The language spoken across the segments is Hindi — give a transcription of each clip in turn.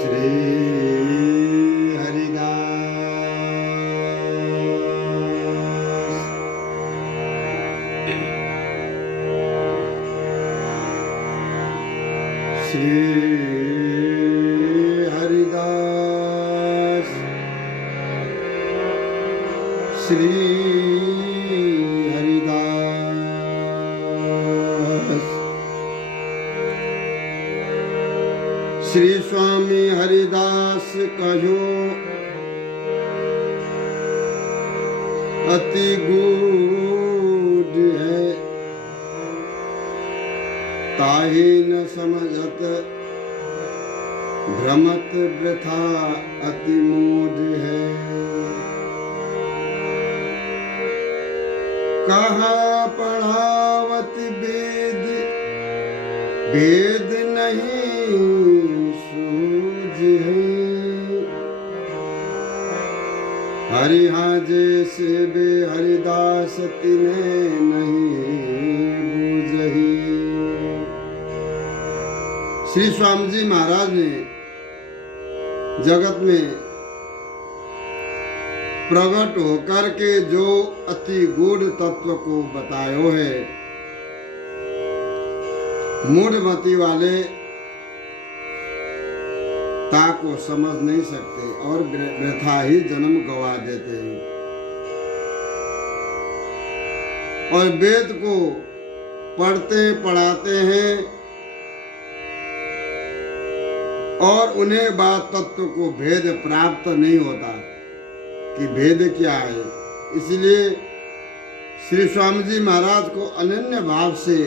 श्री हरिदास श्री हरिदास श्री हरिदास। श्री स्वामी हरिदास कहो अति गूढ़ है, ताहि न समझत भ्रमत वृथा अति मूढ़ है। कहाँ पढ़ावत वेद वेद नहीं सूझ है। हरिहा जैसे बे हरिदास तिन्हे नहीं बूझही। श्री स्वामी जी महाराज ने जगत में प्रकट होकर के जो अति गूढ़ तत्व को बतायो है, मूढ़मति वाले ताको समझ नहीं सकते और वृथा ही जन्म गवा देते हैं। और वेद को पढ़ते पढ़ाते हैं और उन्हें बात तत्व को भेद प्राप्त नहीं होता कि भेद क्या है। इसलिए श्री स्वामी जी महाराज को अनन्य भाव से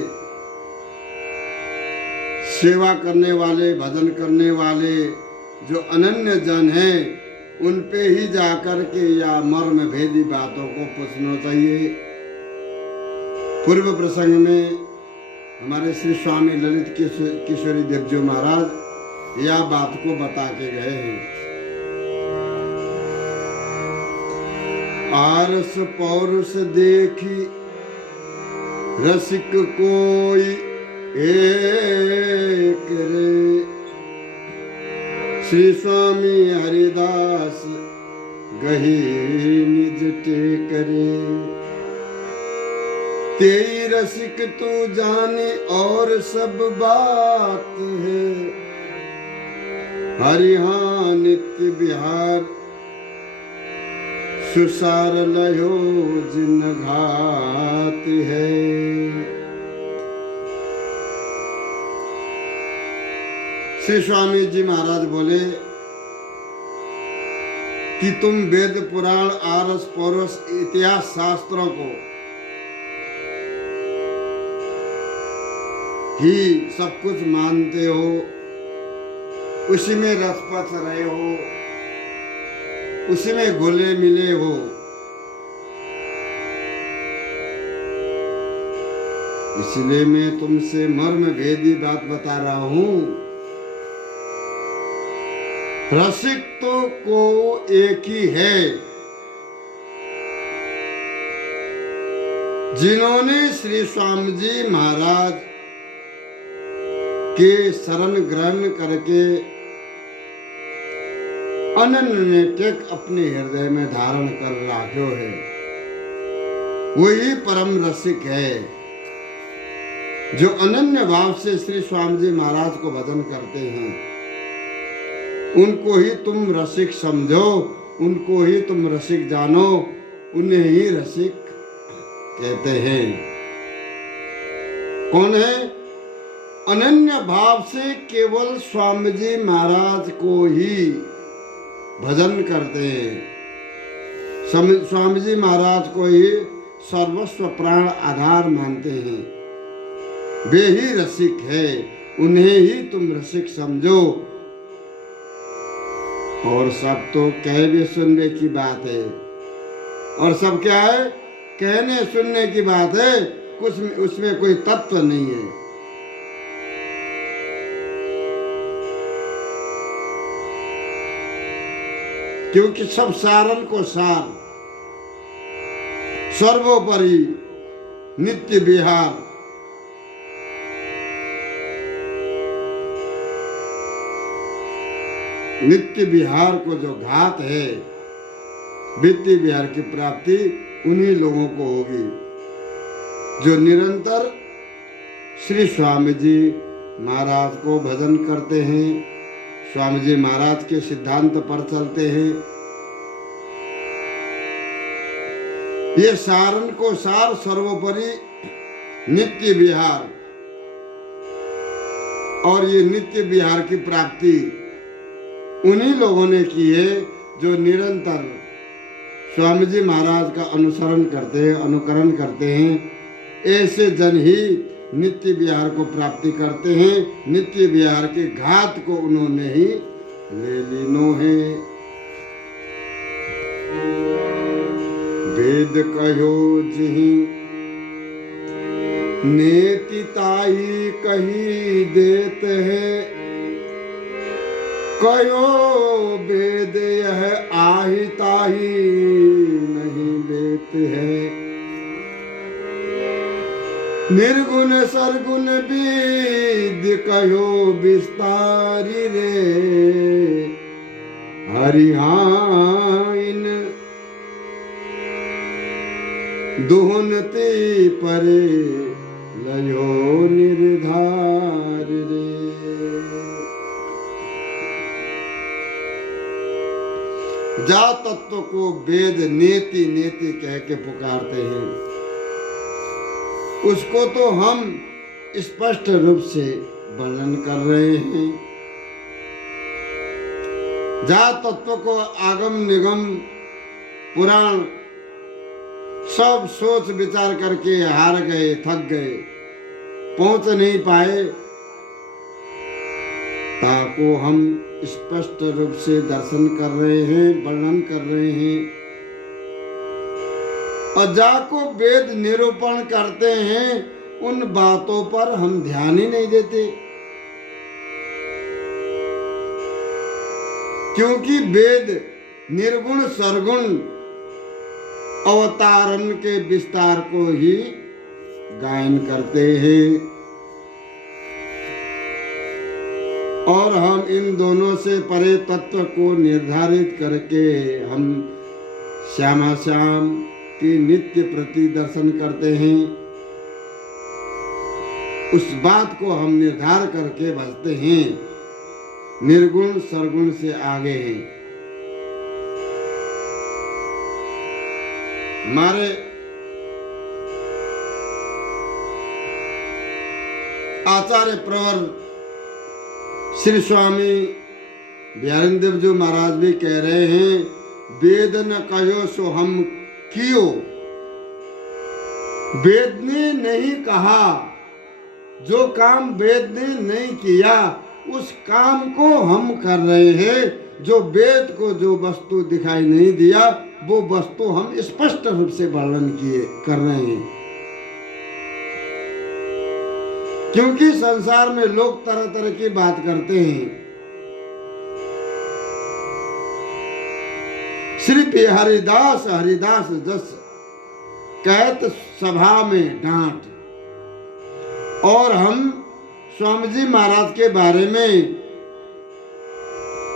सेवा करने वाले, भजन करने वाले जो अनन्य जन हैं, उन पे ही जाकर के या मर्म भेदी बातों को पूछना चाहिए। पूर्व प्रसंग में हमारे श्री स्वामी ललित किशोरी देव जी महाराज यह बात को बता के गए हैं। आरस पौरुष देखी रसिक कोई एक रे। श्री स्वामी हरिदास गही निज टेकरे। तेई रसिक तू जाने और सब बात है। हरिहा नित्य बिहार सुसार लयो जिन घात है। श्री स्वामी जी महाराज बोले कि तुम वेद पुराण आरस पौरस इतिहास शास्त्रों को ही सब कुछ मानते हो, उसी में रसपथ रहे हो, उसी में घुले मिले हो। इसलिए मैं तुमसे मर्म भेदी बात बता रहा हूं। रसिक तो को एक ही है, जिन्होंने श्री स्वामी जी महाराज के शरण ग्रहण करके अनन्य टेक अपने हृदय में धारण कर राख्यो है, वही परम रसिक है। जो अनन्य भाव से श्री स्वामी जी महाराज को भजन करते हैं, उनको ही तुम रसिक समझो, उनको ही तुम रसिक जानो, उन्हें ही रसिक कहते हैं। कौन है? अनन्य भाव से केवल स्वामी जी महाराज को ही भजन करते हैं, स्वामी जी महाराज को ही सर्वस्व प्राण आधार मानते हैं, वे ही रसिक है, उन्हें ही तुम रसिक समझो। और सब तो कहने सुनने की बात है, और सब क्या है? कहने सुनने की बात है, कुछ उसमें कोई तत्व नहीं है। क्योंकि सब सारन को सार, सर्वोपरि नित्य विहार, नित्य विहार को जो घात है, वित्तीय विहार की प्राप्ति उन्हीं लोगों को होगी जो निरंतर श्री स्वामी जी महाराज को भजन करते हैं, स्वामी जी महाराज के सिद्धांत पर चलते हैं। ये सारन को सार सर्वोपरि नित्य विहार, और ये नित्य विहार की प्राप्ति उन्हीं लोगों ने की है जो निरंतर स्वामी जी महाराज का अनुसरण करते हैं, अनुकरण करते हैं। ऐसे जन ही नित्य विहार को प्राप्ति करते हैं। नित्य विहार के घात को उन्होंने ही ले लीनो है। वेद कहो जिहि नेति ताई कही देत है, कयो वेद यह आहि ताहि नहीं देत है। निर्गुण सरगुण विद कयो विस्तारी रे, हरिहाइन दुहनते परे लयो निर्धार रे। जा तत्व को वेद नेति नेति कह के पुकारते हैं, उसको तो हम स्पष्ट रूप से वर्णन कर रहे हैं। जा तत्व को आगम निगम पुराण सब सोच विचार करके हार गए, थक गए, पहुंच नहीं पाए, ताको हम स्पष्ट रूप से दर्शन कर रहे हैं, वर्णन कर रहे हैं। और जाको वेद निरूपण करते हैं, उन बातों पर हम ध्यान ही नहीं देते, क्योंकि वेद निर्गुण सरगुण अवतारण के विस्तार को ही गायन करते हैं। और हम इन दोनों से परे तत्व को निर्धारित करके हम श्यामा श्याम की नित्य प्रति दर्शन करते हैं। उस बात को हम निर्धार करके भजते हैं, निर्गुण सरगुण से आगे हैं। हमारे आचार्य प्रवर श्री स्वामी बिहारीदेव जो महाराज भी कह रहे हैं, वेद न कहो सो हम कियो। वेद ने नहीं कहा, जो काम वेद ने नहीं किया उस काम को हम कर रहे हैं। जो वेद को जो वस्तु दिखाई नहीं दिया वो वस्तु हम स्पष्ट रूप से वर्णन किए कर रहे हैं। क्योंकि संसार में लोग तरह तरह की बात करते हैं। श्री बिहारीदास हरिदास जस कहत सभा में डांट। और हम स्वामी जी महाराज के बारे में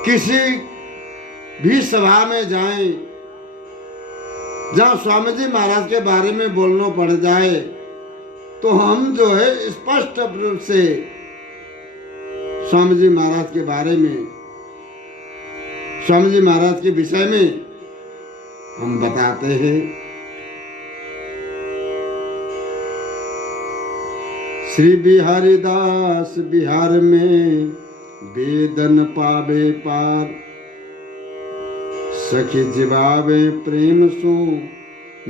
किसी भी सभा में जाएं, जहाँ स्वामी जी महाराज के बारे में बोलना पड़ जाए, तो हम जो है स्पष्ट रूप से स्वामी जी महाराज के बारे में, स्वामी जी महाराज के विषय में हम बताते हैं। श्री बिहारीदास बिहार में वेदन पावे पार, सखी जिवावे प्रेम सो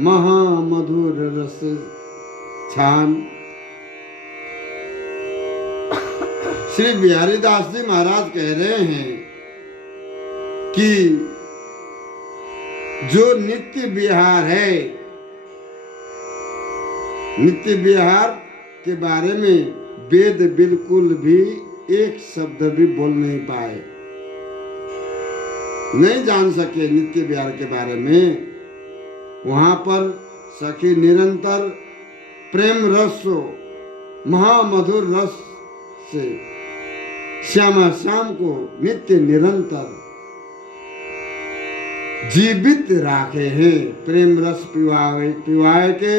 महामधुर रस छान। श्री बिहारीदास जी महाराज कह रहे हैं कि जो नित्य विहार है, नित्य विहार के बारे में वेद बिल्कुल भी एक शब्द भी बोल नहीं पाए, नहीं जान सके नित्य विहार के बारे में। वहां पर सखी निरंतर प्रेम रस महामधुर रस से श्यामा श्याम को नित्य निरंतर जीवित राखे हैं। प्रेम रस पिवाए के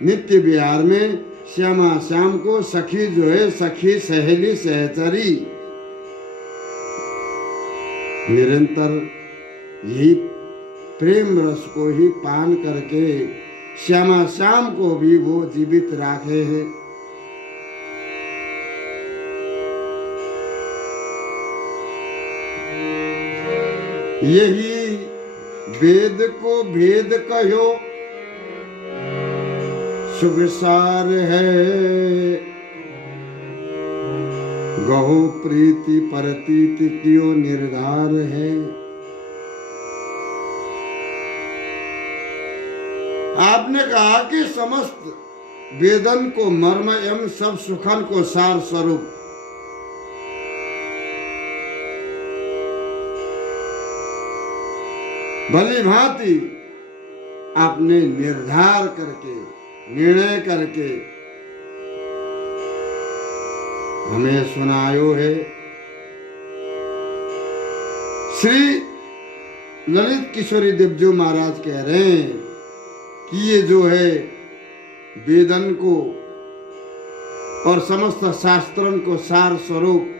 नित्य विहार में श्यामा श्याम को सखी जो है, सखी सहेली सहचरी निरंतर यही प्रेम रस को ही पान करके श्यामा श्याम को भी वो जीवित राखे हैं। यही वेद को भेद कहो सुविसार है, गहो प्रीति परतीति क्यों निर्धार है। आपने कहा कि समस्त वेदन को मर्म एवं सब सुखन को सार स्वरूप भली भांति आपने निर्धार करके, निर्णय करके हमें सुनायो है। श्री ललित किशोरी देवजू महाराज कह रहे हैं कि ये जो है वेदन को और समस्त शास्त्रों को सार स्वरूप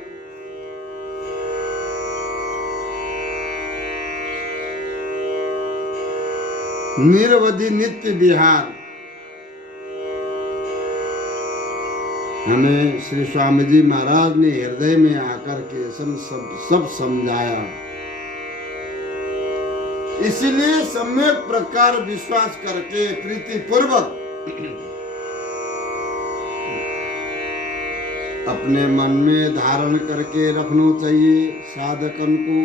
निरवधि नित्य विहार हमें श्री स्वामी जी महाराज ने हृदय में आकर के सब समझाया। इसलिए सम्यक प्रकार विश्वास करके प्रीति पूर्वक अपने मन में धारण करके रखना चाहिए साधकन को।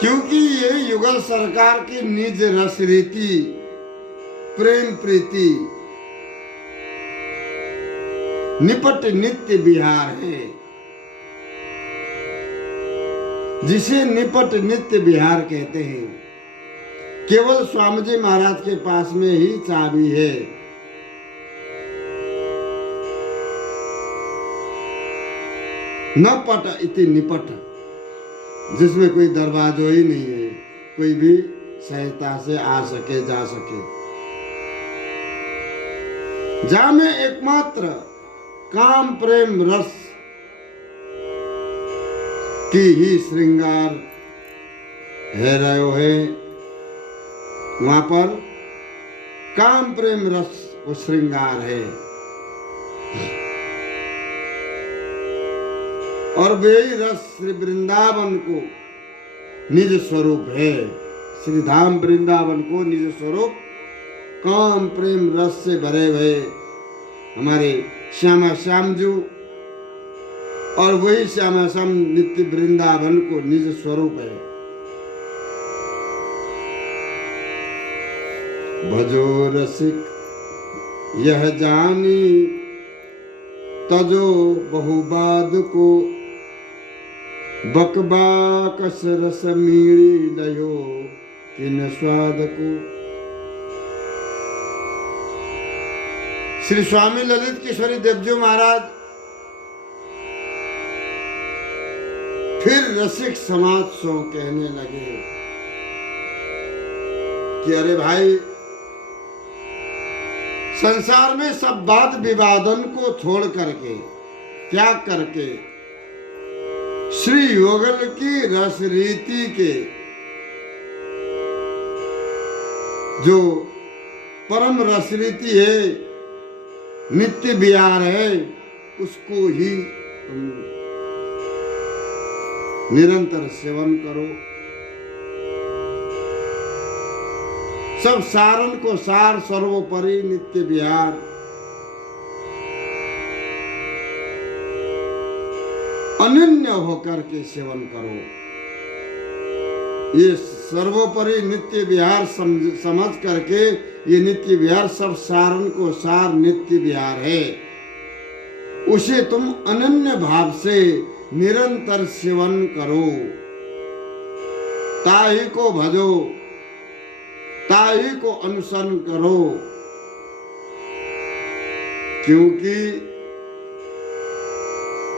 क्योंकि ये युगल सरकार की निज रस रीति प्रेम प्रीति निपट नित्य विहार है, जिसे निपट नित्य विहार कहते हैं। केवल स्वामी जी महाराज के पास में ही चाबी है। न पट इति निपट, जिसमें कोई दरवाजा ही नहीं है, कोई भी सहायता से आ सके जा सके। जा में एकमात्र काम प्रेम रस की ही श्रृंगार है रहो है, वहां पर काम प्रेम रस वो श्रृंगार है। और वही रस श्री वृंदावन को निज स्वरूप है। श्री धाम वृंदावन को निज स्वरूप काम प्रेम रस से भरे हुए हमारे श्यामा श्याम जी, और वही श्यामा श्याम नित्य वृंदावन को निज स्वरूप है। भजो रसिक यह जानी तजो बहुबाद को, बकबाकस रस मीड़ी लयो किन स्वाद को। श्री स्वामी ललित किशोरी देवजू महाराज फिर रसिक समाज सो कहने लगे कि अरे भाई, संसार में सब वाद विवादन को छोड़ करके, त्याग करके श्री योगल की रस रीति के जो परम रस रीति है, नित्य विहार है, उसको ही तुम निरंतर सेवन करो। सब सारन को सार सर्वोपरि नित्य विहार, अनन्य होकर के सेवन करो। ये सर्वोपरि नित्य विहार समझ करके, ये नित्य विहार सब सारन को सार नित्य विहार है, उसे तुम अनन्य भाव से निरंतर सेवन करो। ताही को भजो, ताही को अनुसरण करो, क्योंकि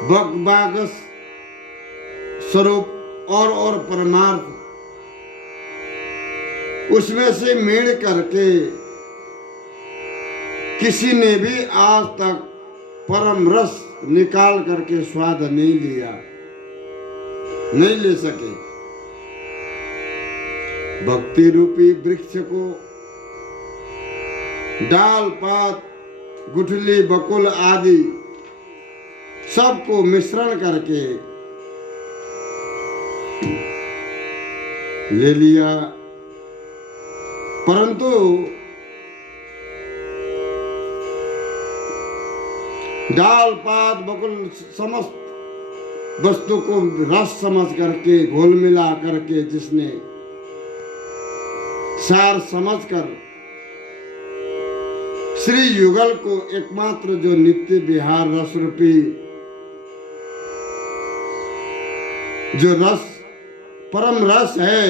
बकबागस स्वरूप और परमार्थ उसमें से मेड़ करके किसी ने भी आज तक परम रस निकाल करके स्वाद नहीं लिया, नहीं ले सके। भक्ति रूपी वृक्ष को डाल पात गुठली बकुल आदि सबको मिश्रण करके ले लिया, परंतु डाल पात बकुल समस्त वस्तु को रस समझ करके घोल मिला करके जिसने सार समझकर श्री युगल को एकमात्र जो नित्य विहार रस रूपी जो रस परम रस है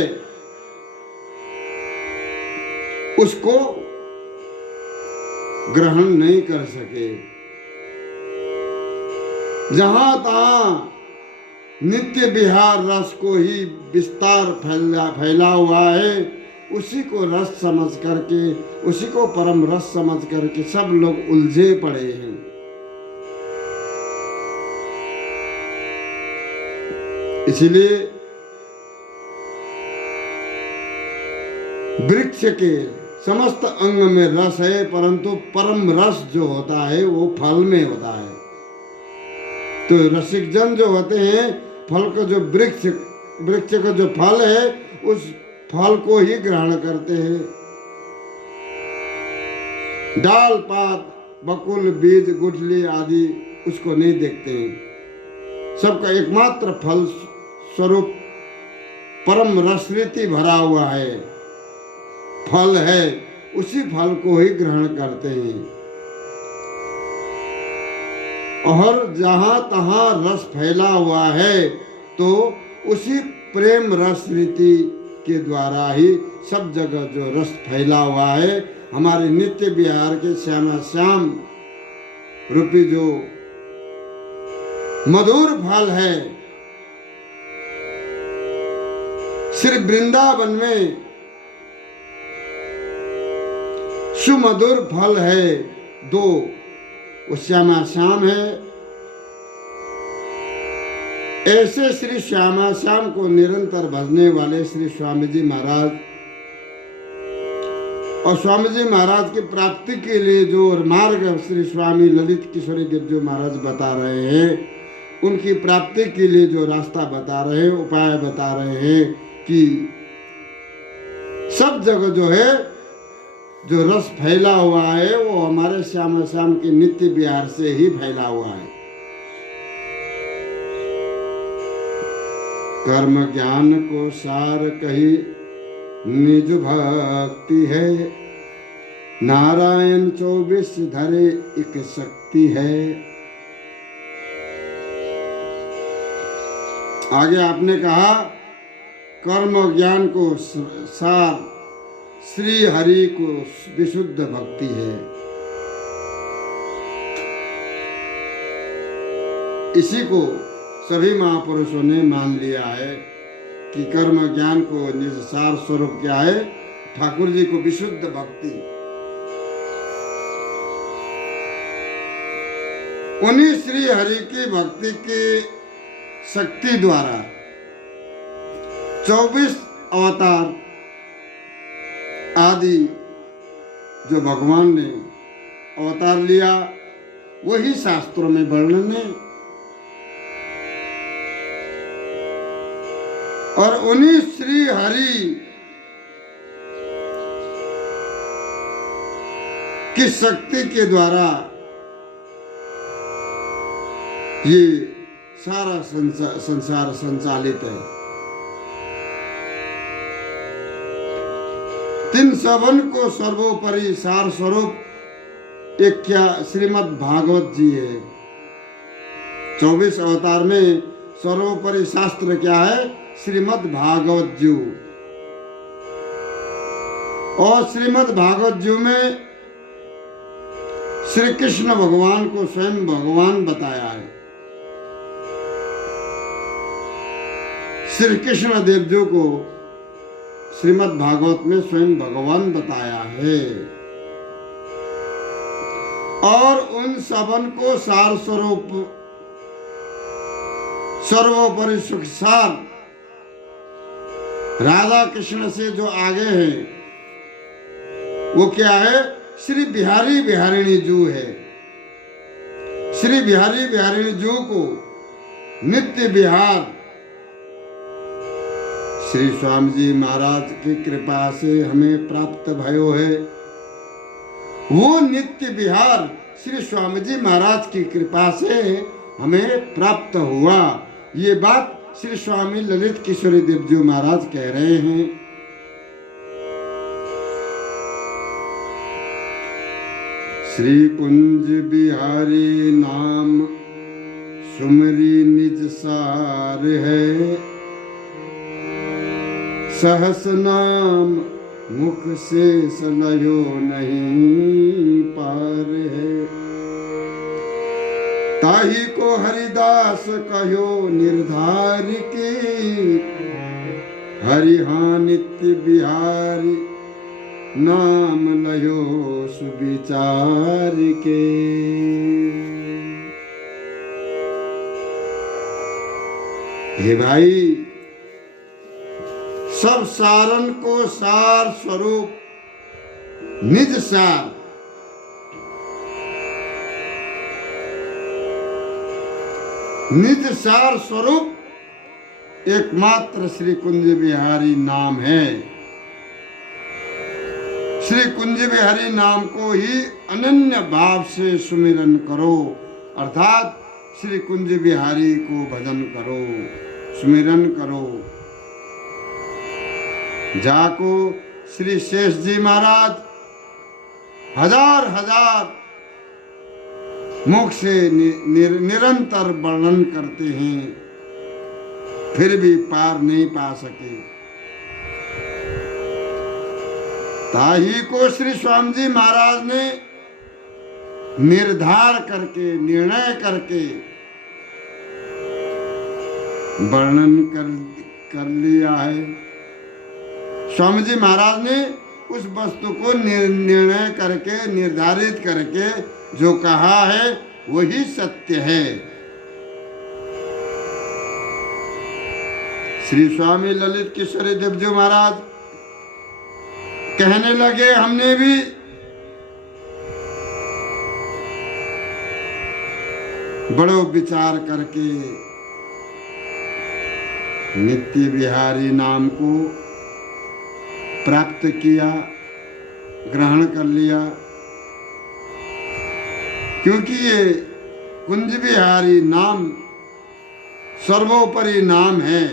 उसको ग्रहण नहीं कर सके। जहां तहां नित्य विहार रस को ही विस्तार फैला हुआ है, उसी को रस समझ करके, उसी को परम रस समझ करके सब लोग उलझे पड़े हैं। इसलिए वृक्ष के समस्त अंग में रस है, परंतु परम रस जो होता है वो फल में होता है। तो रसिक जन जो होते हैं, फल का जो वृक्ष का जो फल है उस फल को ही ग्रहण करते हैं। डाल पात बकुल बीज गुठली आदि उसको नहीं देखते हैं। सबका एकमात्र फल स्वरूप परम रसरीति भरा हुआ है, फल है, उसी फल को ही ग्रहण करते हैं। और जहां तहां रस फैला हुआ है तो उसी प्रेम रस रीति के द्वारा ही सब जगह जो रस फैला हुआ है, हमारे नित्य विहार के श्यामा श्याम रूपी जो मधुर फल है, श्री वृंदावन में सुमधुर फल है दो, वो श्यामा श्याम है। ऐसे श्री श्यामा श्याम को निरंतर भजने वाले श्री स्वामी जी महाराज और स्वामी जी महाराज की प्राप्ति के लिए जो मार्ग श्री स्वामी ललित किशोरी गिरजू महाराज बता रहे हैं, उनकी प्राप्ति के लिए जो रास्ता बता रहे हैं, उपाय बता रहे हैं कि सब जगह जो है जो रस फैला हुआ है वो हमारे श्यामा श्याम के नित्य विहार से ही फैला हुआ है। कर्म ज्ञान को सार कही निज भक्ति है, नारायण 24 धरे एक शक्ति है। आगे आपने कहा कर्म ज्ञान को सार श्री हरि को विशुद्ध भक्ति है। इसी को सभी महापुरुषों ने मान लिया है कि कर्म ज्ञान को निसार स्वरूप क्या है, ठाकुर जी को विशुद्ध भक्ति। उन्हीं श्री हरि की भक्ति की शक्ति द्वारा 24 अवतार आदि जो भगवान ने अवतार लिया वही शास्त्रों में वर्णन है, और उन्हीं श्री हरि की शक्ति के द्वारा ये सारा संसार संचालित है। तीन सबन को सर्वोपरि सार स्वरूप एक क्या श्रीमद् भागवत जी है। 24 अवतार में सर्वोपरि शास्त्र क्या है, श्रीमद् भागवत जी। और श्रीमद् भागवत जी में श्री कृष्ण भगवान को स्वयं भगवान बताया है। श्री कृष्ण देवजी को श्रीमद् भागवत में स्वयं भगवान बताया है और उन सबन को सार स्वरूप सर्वोपरि सुख सार राधा कृष्ण से जो आगे हैं वो क्या है? श्री बिहारी बिहारिणी जू है। श्री बिहारी बिहारिणी जू को नित्य विहार श्री स्वामी जी महाराज की कृपा से हमें प्राप्त भयो है। वो नित्य विहार श्री स्वामी जी महाराज की कृपा से हमें प्राप्त हुआ। ये बात श्री स्वामी ललित किशोरी देवजी महाराज कह रहे हैं। श्री कुंज बिहारी नाम सुमरी निज सार है, सहस नाम मुख से सलयो नहीं पार है। ताही को हरिदास कहो निर्धार के, हरिहा नित्य बिहारी नाम लयो सुविचार के। हे भाई, सब सारन को सार स्वरूप निज सार निज सार स्वरूप एकमात्र श्री कुंज बिहारी नाम है। श्री कुंज बिहारी नाम को ही अनन्य भाव से सुमिरन करो, अर्थात श्री कुंज बिहारी को भजन करो, सुमिरन करो। जाको श्री शेष जी महाराज हजार हजार मुख से निरंतर वर्णन करते हैं, फिर भी पार नहीं पा सके। ताही को श्री स्वामी जी महाराज ने निर्धार करके, निर्णय करके वर्णन कर लिया है। स्वामी जी महाराज ने उस वस्तु को निर्णय करके, निर्धारित करके जो कहा है वही सत्य है। श्री स्वामी ललित किशोरी देवजी महाराज कहने लगे, हमने भी बड़ो विचार करके नित्य बिहारी नाम को प्राप्त किया, ग्रहण कर लिया, क्योंकि ये कुंज बिहारी नाम सर्वोपरि नाम है।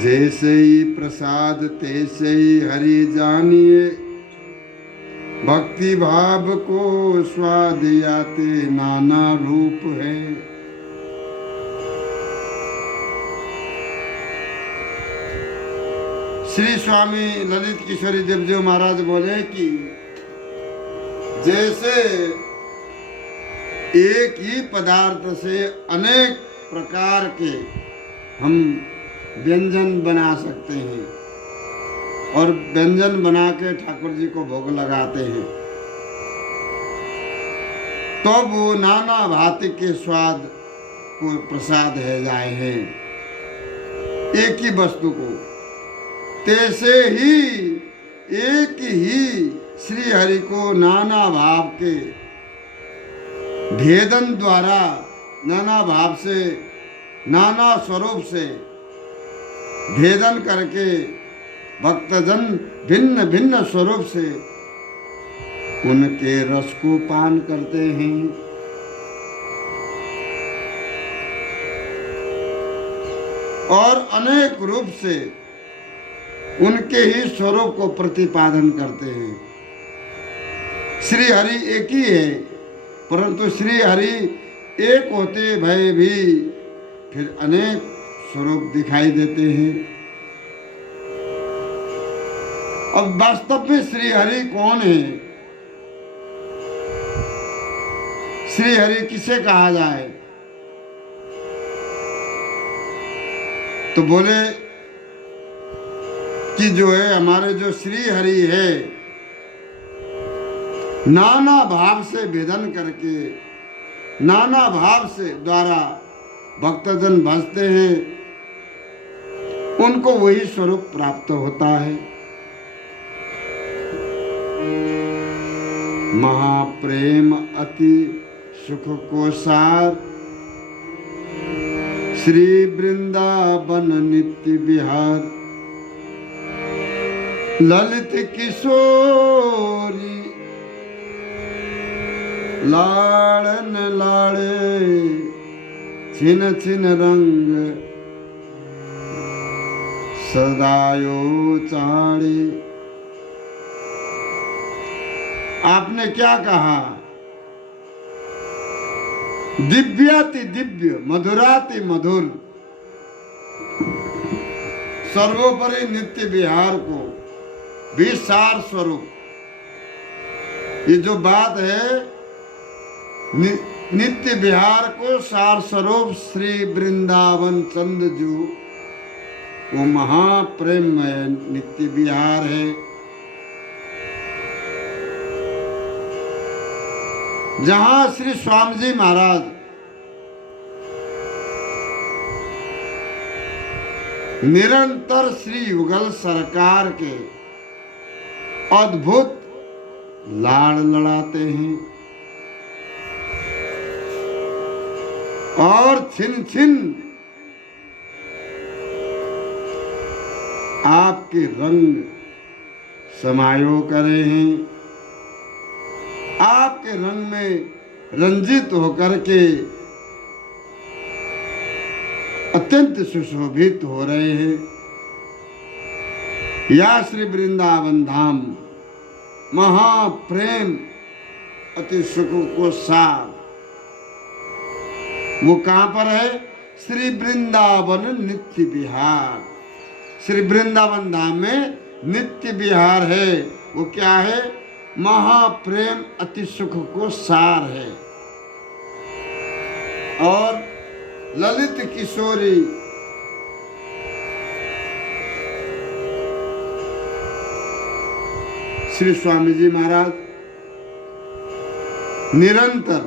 जैसे ही प्रसाद तैसे ही हरि जानिए, भक्ति भाव को स्वाद याते नाना रूप है। श्री स्वामी ललित किशोरी देवजी महाराज बोले कि जैसे एक ही पदार्थ से अनेक प्रकार के हम व्यंजन बना सकते हैं और व्यंजन बना के ठाकुर जी को भोग लगाते हैं, तो वो नाना भांति के स्वाद को प्रसाद है जाए हैं एक ही वस्तु को। तैसे ही एक ही श्री हरि को नाना भाव के भेदन द्वारा, नाना भाव से, नाना स्वरूप से भेदन करके भक्तजन भिन्न भिन्न स्वरूप से उनके रस को पान करते हैं। और अनेक रूप से उनके ही स्वरूप को प्रतिपादन करते हैं। श्री हरि एक ही है, परंतु श्री हरि एक होते भय भी फिर अनेक स्वरूप दिखाई देते हैं। अब वास्तव में श्री हरि कौन है? श्री हरि किसे कहा जाए? तो बोले कि जो है हमारे जो श्री हरि है, नाना भाव से भेदन करके, नाना भाव से द्वारा भक्तजन भजते हैं, उनको वही स्वरूप प्राप्त होता है। महाप्रेम अति सुख को सार, श्री वृंदावन नित्य विहार, ललित किशोरी लाड़न लाड़े, छिन छिन रंग सदायो चाड़े। आपने क्या कहा? दिव्याति दिव्य, मधुराति मधुर, सर्वोपरि नित्य विहार को भी सार स्वरूप। ये जो बात है, नित्य विहार को सार स्वरूप श्री वृंदावन चंद जो वो महाप्रेममय नित्य विहार है। जहां श्री स्वामी जी महाराज निरंतर श्री युगल सरकार के अद्भुत लाड़ लड़ाते हैं और छिन छिन आपके रंग समायो करे हैं, आपके रंग में रंजित होकर के अत्यंत सुशोभित हो रहे हैं। या श्री वृंदावन धाम महाप्रेम अति सुख को सार, वो कहां पर है? श्री वृंदावन नित्य विहार। श्री वृंदावन धाम में नित्य विहार है। वो क्या है? महाप्रेम अति सुख को सार है। और ललित किशोरी श्री स्वामी जी महाराज निरंतर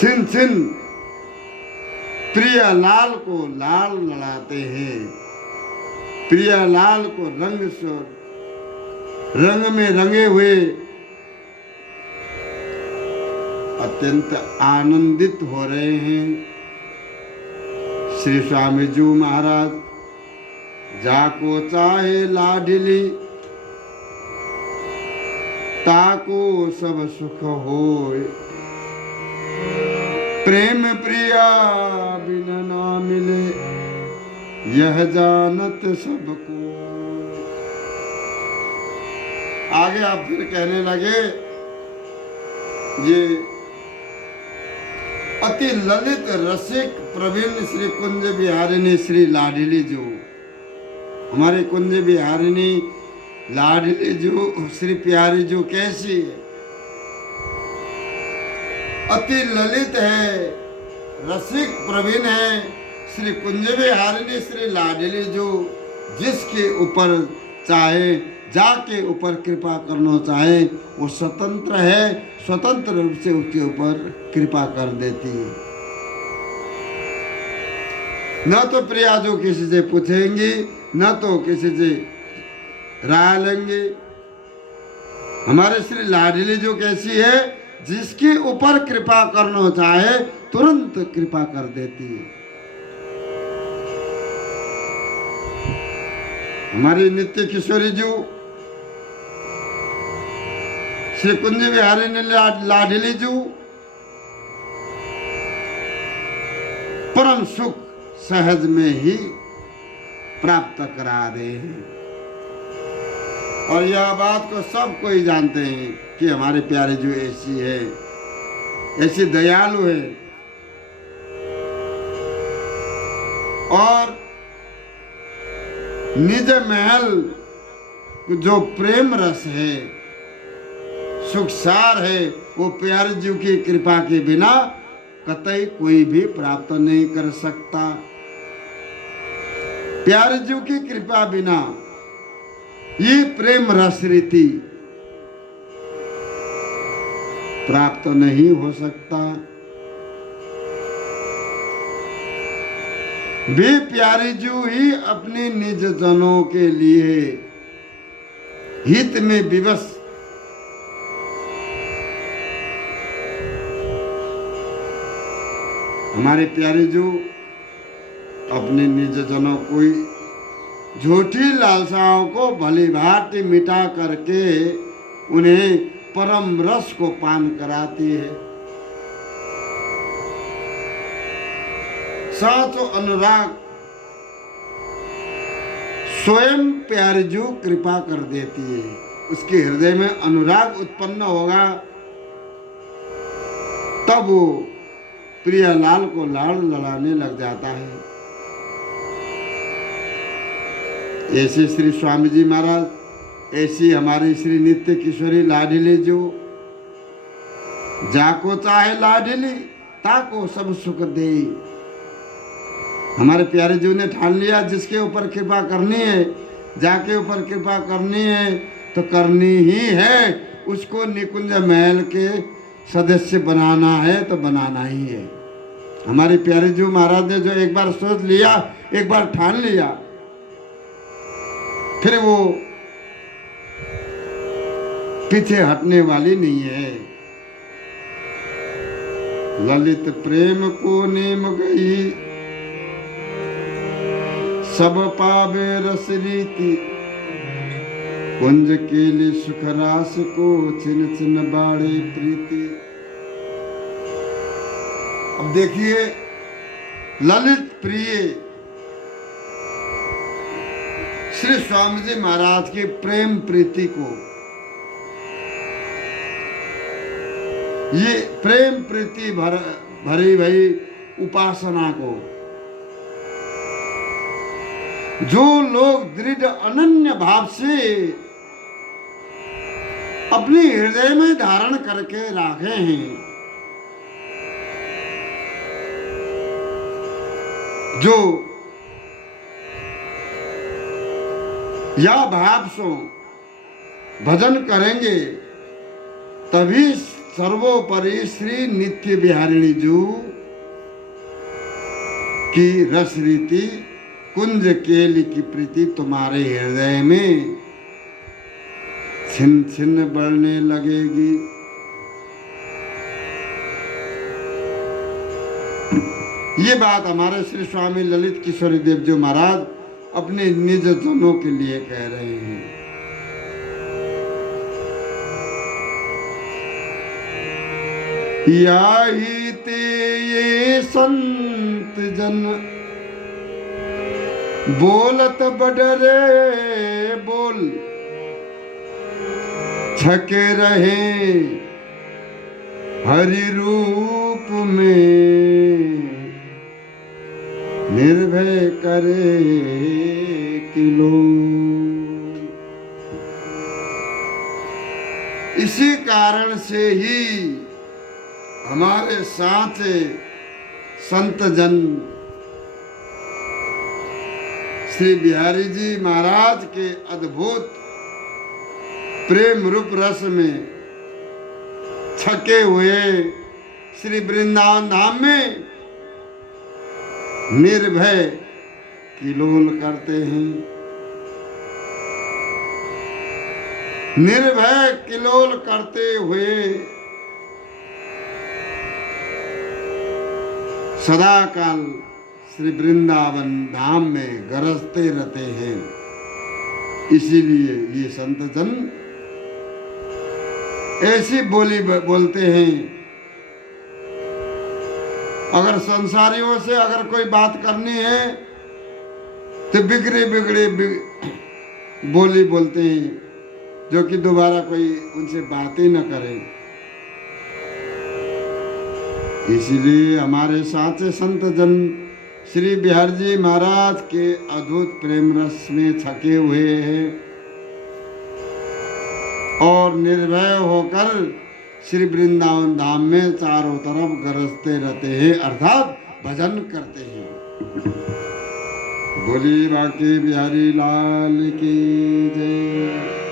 छिन छिन प्रियालाल को लाल लड़ाते हैं, प्रियालाल को रंग में रंगे हुए अत्यंत आनंदित हो रहे हैं। श्री स्वामी जी महाराज जाको चाहे लाडली, ताको सब सुख होय, प्रेम प्रिया बिन ना मिले, यह जानत सबको। आगे आप फिर कहने लगे, ये अति ललित रसिक प्रवीण श्री कुंज बिहारिणी श्री लाडली जो, हमारे कुंज बिहारिणी लाडली जो श्री प्यारी जो कैसी है? अति ललित है, रसिक प्रवीण है श्री कुंज बिहारिणी श्री लाडली जो, जिसके ऊपर चाहे जाके ऊपर कृपा करना चाहे वो स्वतंत्र है, स्वतंत्र रूप से उसके ऊपर कृपा कर देती है। न तो प्रिया जो किसी से पूछेंगी, न तो किसी से राय लेंगे। हमारे श्री लाडली जो कैसी है? जिसके ऊपर कृपा करना चाहे तुरंत कृपा कर देती है। हमारी नित्य किशोरी जो श्री कुंज बिहारिणी लाडली जो परम सुख सहज में ही प्राप्त करा रहे हैं। और यह बात को सब कोई जानते हैं कि हमारे प्यारे जो ऐसी है, ऐसी दयालु है। और निज महल जो प्रेम रस है, सुखसार है, वो प्यारे जीव की कृपा के बिना कतई कोई भी प्राप्त नहीं कर सकता। प्यारे जीव की कृपा बिना ये प्रेम रस रीति प्राप्त नहीं हो सकता। वे प्यारे जीव ही अपने निज जनों के लिए हित में विवश हमारे प्यारे जो अपने निज जनों को झूठी लालसाओं को भली भांति मिटा करके उन्हें परम रस को पान कराती है। साचो अनुराग स्वयं प्यारी जो कृपा कर देती है। उसके हृदय में अनुराग उत्पन्न होगा तब वो प्रिय लाल को लाड़ लड़ाने लग जाता है। ऐसे श्री स्वामी जी महाराज, ऐसी हमारी श्री नित्य किशोरी लाडली जो जाको चाहे लाडली ताको सब सुख दे। हमारे प्यारे जीव ने ठान लिया जिसके ऊपर कृपा करनी है, जाके ऊपर कृपा करनी है तो करनी ही है। उसको निकुंज महल के सदस्य बनाना है तो बनाना ही है। हमारे प्यारे जीव महाराज ने जो एक बार सोच लिया, एक बार ठान लिया, फिर वो पीछे हटने वाली नहीं है। ललित प्रेम को नेम गई सब पावे रस रीति, कुंज केली सुख रास को छिन छिन बाड़े प्रीति। अब देखिए ललित प्रिय श्री स्वामी जी महाराज की प्रेम प्रीति को, ये प्रेम प्रीति भरी भई उपासना को जो लोग दृढ़ अनन्य भाव से अपने हृदय में धारण करके रखे हैं, जो या भाव सो भजन करेंगे तभी सर्वोपरि श्री नित्य बिहारिणी जू की रस रीति कुंज केली की प्रीति तुम्हारे हृदय में छिन छिन बढ़ने लगेगी। ये बात हमारे श्री स्वामी ललित किशोरी देव जी महाराज अपने निज जनों के लिए कह रहे हैं। याही ते ये संत जन बोलत बडरे बोल, छके रहे हरि रूप में निर्भय करे किलो। इसी कारण से ही हमारे साचे संत जन श्री बिहारी जी महाराज के अद्भुत प्रेम रूप रस में छके हुए श्री वृंदावन धाम में निर्भय किलोल करते हैं। निर्भय किलोल करते हुए सदा काल श्री वृंदावन धाम में गरजते रहते हैं। इसीलिए ये संत जन ऐसी बोली बोलते हैं। अगर संसारियों से अगर कोई बात करनी है तो बिगड़े बिगड़े बोली बोलते हैं, जो कि दोबारा कोई उनसे बात ही न करे। इसीलिए हमारे साचे संत जन श्री बिहारी जी महाराज के अद्भुत प्रेम रस में थके हुए हैं और निर्भय होकर श्री वृंदावन धाम में चारों तरफ गरजते रहते हैं, अर्थात भजन करते हैं। बोली बांके बिहारी लाल की जय।